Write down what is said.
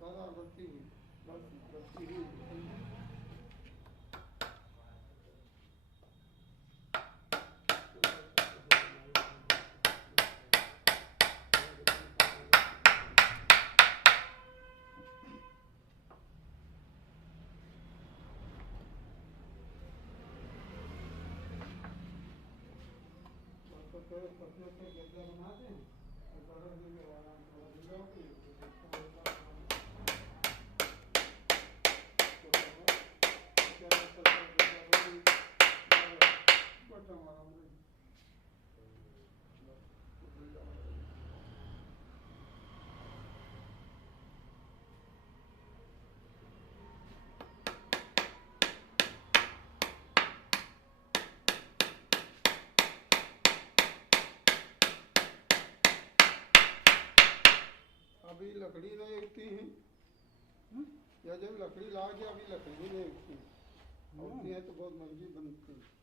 दादा गलती हुई, गलती हुई। तेरे पत्नियों के गद्दा बना दें और कलर देंगे आराम से मिल जाओगे अभी लकड़ी नहीं उगती है या जब लकड़ी ला के अभी लकड़ी नहीं उगती है तो बहुत महंगी बनती है।